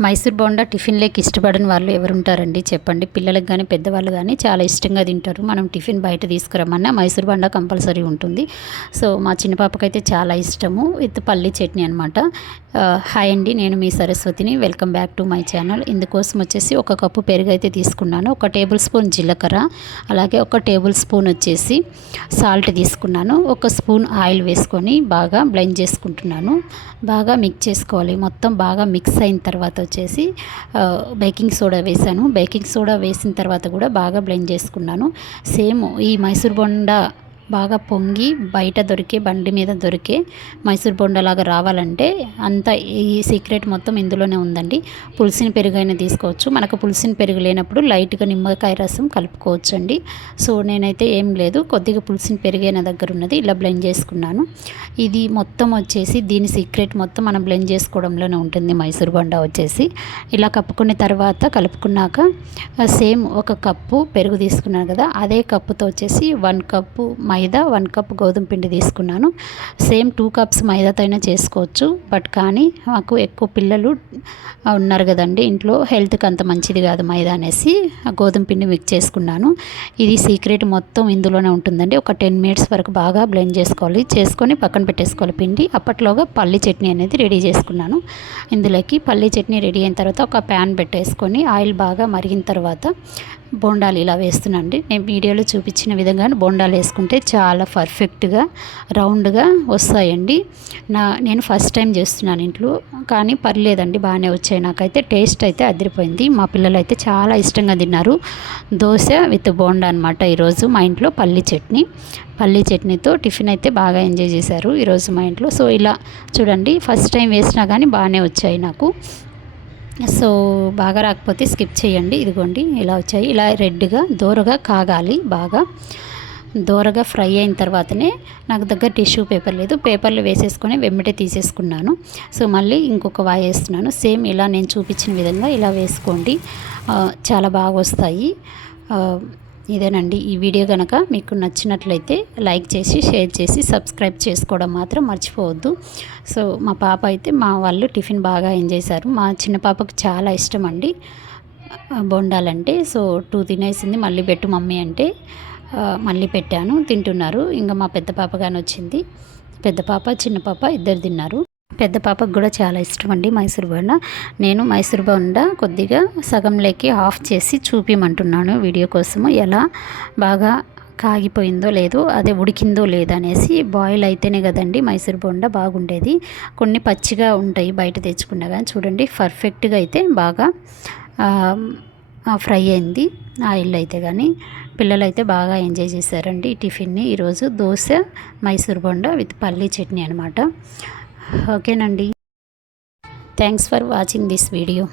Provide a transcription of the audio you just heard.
మైసూర్ బోండా టిఫిన్లోకి ఇష్టపడని వాళ్ళు ఎవరుంటారండి? చెప్పండి. పిల్లలకు కానీ పెద్దవాళ్ళు కానీ చాలా ఇష్టంగా తింటారు. మనం టిఫిన్ బయట తీసుకురమ్మన్నా మైసూర్ బోండా కంపల్సరీ ఉంటుంది. సో మా చిన్న పాపకైతే చాలా ఇష్టము. విత్ పల్లి చట్నీ అనమాట హాయ్ అండి. నేను మీ సరస్వతిని. Welcome back to my channel. ఇందుకోసం వచ్చేసి ఒక కప్పు పెరుగు అయితే తీసుకున్నాను. ఒక టేబుల్ స్పూన్ జీలకర్ర. అలాగే ఒక టేబుల్ స్పూన్ వచ్చేసి సాల్ట్ తీసుకున్నాను. ఒక స్పూన్ ఆయిల్ వేసుకొని బాగా బ్లెండ్ చేసుకుంటున్నాను. బాగా మిక్స్ చేసుకోవాలి. మొత్తం బాగా మిక్స్ అయిన తర్వాత వచ్చేసి బేకింగ్ సోడా వేసాను. బేకింగ్ సోడా వేసిన తర్వాత కూడా బాగా బ్లెండ్ చేసుకున్నాను. సేమ్ ఈ మైసూర్ బొండా బాగా పొంగి బయట దొరికే బండి మీద దొరికే మైసూర్ బొండలాగా రావాలంటే అంత ఈ సీక్రెట్ మొత్తం ఇందులోనే ఉందండి. పులిసిన పెరుగైనా తీసుకోవచ్చు. మనకు పులిసిన పెరుగు లేనప్పుడు లైట్గా నిమ్మకాయ రసం కలుపుకోవచ్చు అండి సో నేనైతే ఏం లేదు. కొద్దిగా పులిసిన పెరుగే దగ్గర ఉన్నది. ఇలా బ్లెండ్ చేసుకున్నాను. ఇది మొత్తం వచ్చేసి దీని సీక్రెట్ మొత్తం మనం బ్లెండ్ చేసుకోవడంలోనే ఉంటుంది. మైసూర్ బొండ వచ్చేసి ఇలా కప్పుకున్న తర్వాత కలుపుకున్నాక సేమ్ ఒక కప్పు పెరుగు తీసుకున్నాను కదా అదే కప్పుతో వచ్చేసి one cup maida one cup గోధుమ పిండి తీసుకున్నాను. సేమ్ టూ కప్స్ మైదాతో అయినా చేసుకోవచ్చు. బట్ కానీ మాకు ఎక్కువ పిల్లలు ఉన్నారు కదండి. ఇంట్లో హెల్త్కి అంత మంచిది కాదు మైదా అనేసి గోధుమ పిండి మిక్స్ చేసుకున్నాను. ఇది సీక్రెట్ మొత్తం ఇందులోనే ఉంటుందండి. ఒక టెన్ మినిట్స్ వరకు బాగా బ్లెండ్ చేసుకోవాలి. చేసుకొని పక్కన పెట్టేసుకోవాలి పిండి. అప్పట్లోగా పల్లి చట్నీ అనేది రెడీ చేసుకున్నాను. ఇందులోకి పల్లి చట్నీ రెడీ అయిన తర్వాత ఒక ప్యాన్ పెట్టేసుకొని ఆయిల్ బాగా మరిగిన తర్వాత బోండాలు ఇలా వేస్తున్నాండి నేను వీడియోలో చూపించిన విధంగా బోండాలు వేసుకుంటే చాలా పర్ఫెక్ట్గా రౌండ్గా వస్తాయండి. నా నేను ఫస్ట్ టైం చేస్తున్నాను ఇంట్లో కానీ పర్లేదండి బాగానే వచ్చాయి. నాకైతే టేస్ట్ అయితే అదిరిపోయింది. మా పిల్లలు అయితే చాలా ఇష్టంగా తిన్నారు. దోశ విత్ బోండా అనమాట ఈరోజు మా ఇంట్లో పల్లి చట్నీ. పల్లి చట్నీతో టిఫిన్ అయితే బాగా ఎంజాయ్ చేశారు ఈరోజు మా ఇంట్లో. సో ఇలా చూడండి ఫస్ట్ టైం వేసినా కానీ బాగానే వచ్చాయి నాకు. సో బాగా రాకపోతే స్కిప్ చేయండి. ఇదిగోండి ఇలా వచ్చాయి. ఇలా రెడ్గా దోరగా కాగాలి బాగా. దూరగా ఫ్రై అయిన తర్వాతనే నాకు దగ్గర టిష్యూ పేపర్ లేదు. పేపర్లు వేసేసుకొని వెంబటే తీసేసుకున్నాను. సో మళ్ళీ ఇంకొక వాయి వేస్తున్నాను సేమ్ ఇలా నేను చూపించిన విధంగా ఇలా వేసుకోండి. చాలా బాగా వస్తాయి. ఇదేనండి. ఈ వీడియో కనుక మీకు నచ్చినట్లయితే లైక్ చేసి షేర్ చేసి సబ్స్క్రైబ్ చేసుకోవడం మాత్రం మర్చిపోవద్దు. సో మా పాప అయితే మా వాళ్ళు టిఫిన్ బాగా ఎంజాయ్ చేశారు. మా చిన్న పాపకు చాలా ఇష్టం అండి. బొండాలంటే. సో టూ తినేసింది. మళ్ళీ పెట్టు మమ్మీ అంటే మళ్ళీ పెట్టాను. తింటున్నారు. ఇంకా మా పెద్ద పాప కానీ వచ్చింది. పెద్ద పాప చిన్న పాప ఇద్దరు తిన్నారు. పెద్ద పాపకు కూడా చాలా ఇష్టం అండి మైసూర్ బోండ. నేను మైసూర్ బోండ కొద్దిగా సగంలోకి ఆఫ్ చేసి చూపిమంటున్నాను వీడియో కోసము. ఎలా బాగా కాగిపోయిందో లేదో అదే ఉడికిందో లేదనేసి బాయిల్ అయితేనే కదండి మైసూర్ బోండ బాగుండేది. కొన్ని పచ్చిగా ఉంటాయి బయట తెచ్చుకున్నా కానీ చూడండి పర్ఫెక్ట్గా అయితే బాగా ఫ్రై అయింది. ఆయిల్ అయితే కానీ పిల్లలు అయితే బాగా ఎంజాయ్ చేశారండి ఈ టిఫిన్ని. ఈరోజు దోశ మైసూర్ బొండ విత్ పల్లీ చట్నీ అనమాట ఓకేనండి. Thanks for watching this video.